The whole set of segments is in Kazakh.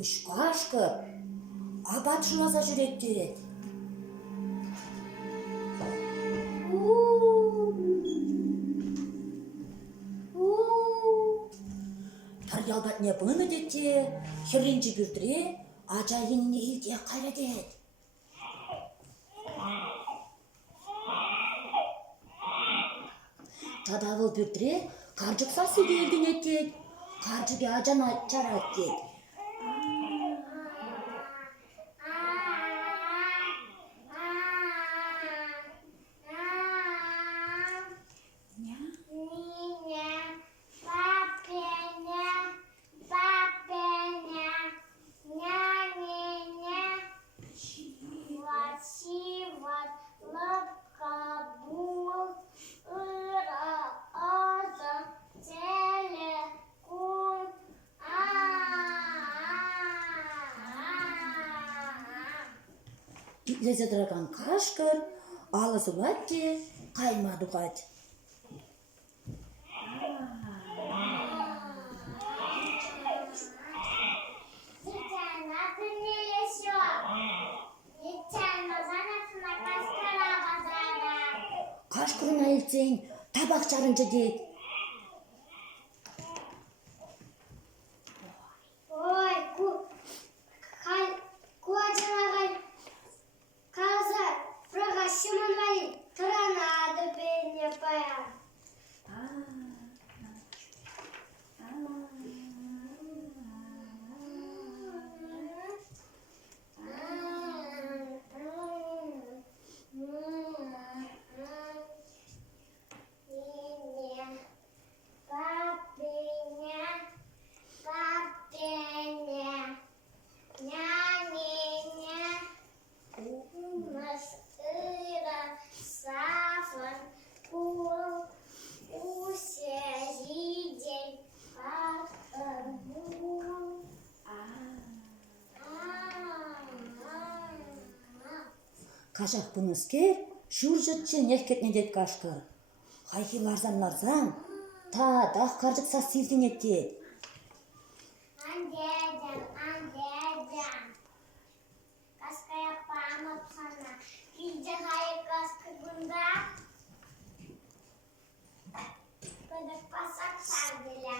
Кашкыр, абат шуласа жүректі. Тарьялбат не бұны детте, херінжі бүрдіре, ажайын елде қайра дед. Тадавыл бүрдіре, қаржықса сөйлелдің еттед, қаржыге ажан чарат дед. Лезедраган кашкыр, алыс улатте, қайма дұғат. Кашкырына елтсен, табақ жарынжы дед. Қажақ бұнызкер, шур жытчы нехкетне дед кашкыр. Хайхи ларзам, дақ қаржықса силден еттед. Андедем. Каская памап сана. Киджа хай каскы гунда. Көдік пасак сардыля.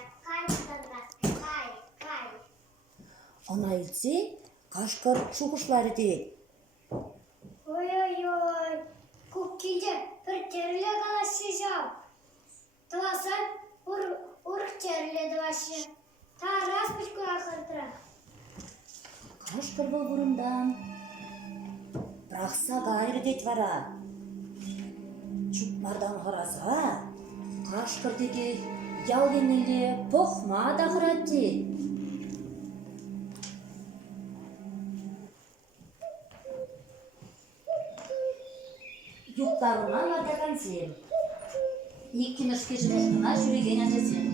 Кай. Она илсе, кашкыр шуғышлары дед. Ой-ой-ой, куккиде бір терлі қалашы жау. Тыласан ұрық терлі дұвашы. Тарас бүшкі ақыртыра. Кашкыр бұл бұрындан. Бірақса ғайры дед вара. Чукмардан ғараса, кашкыр деге ялгенелі поқма да ғырат дед. Юқтарынан атақан сен. Иккенішке жұмышқына жүреген әжесен.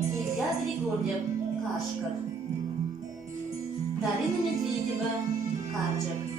Илья Григорьев, Кашкыр. Дарина Медведева, Карчик.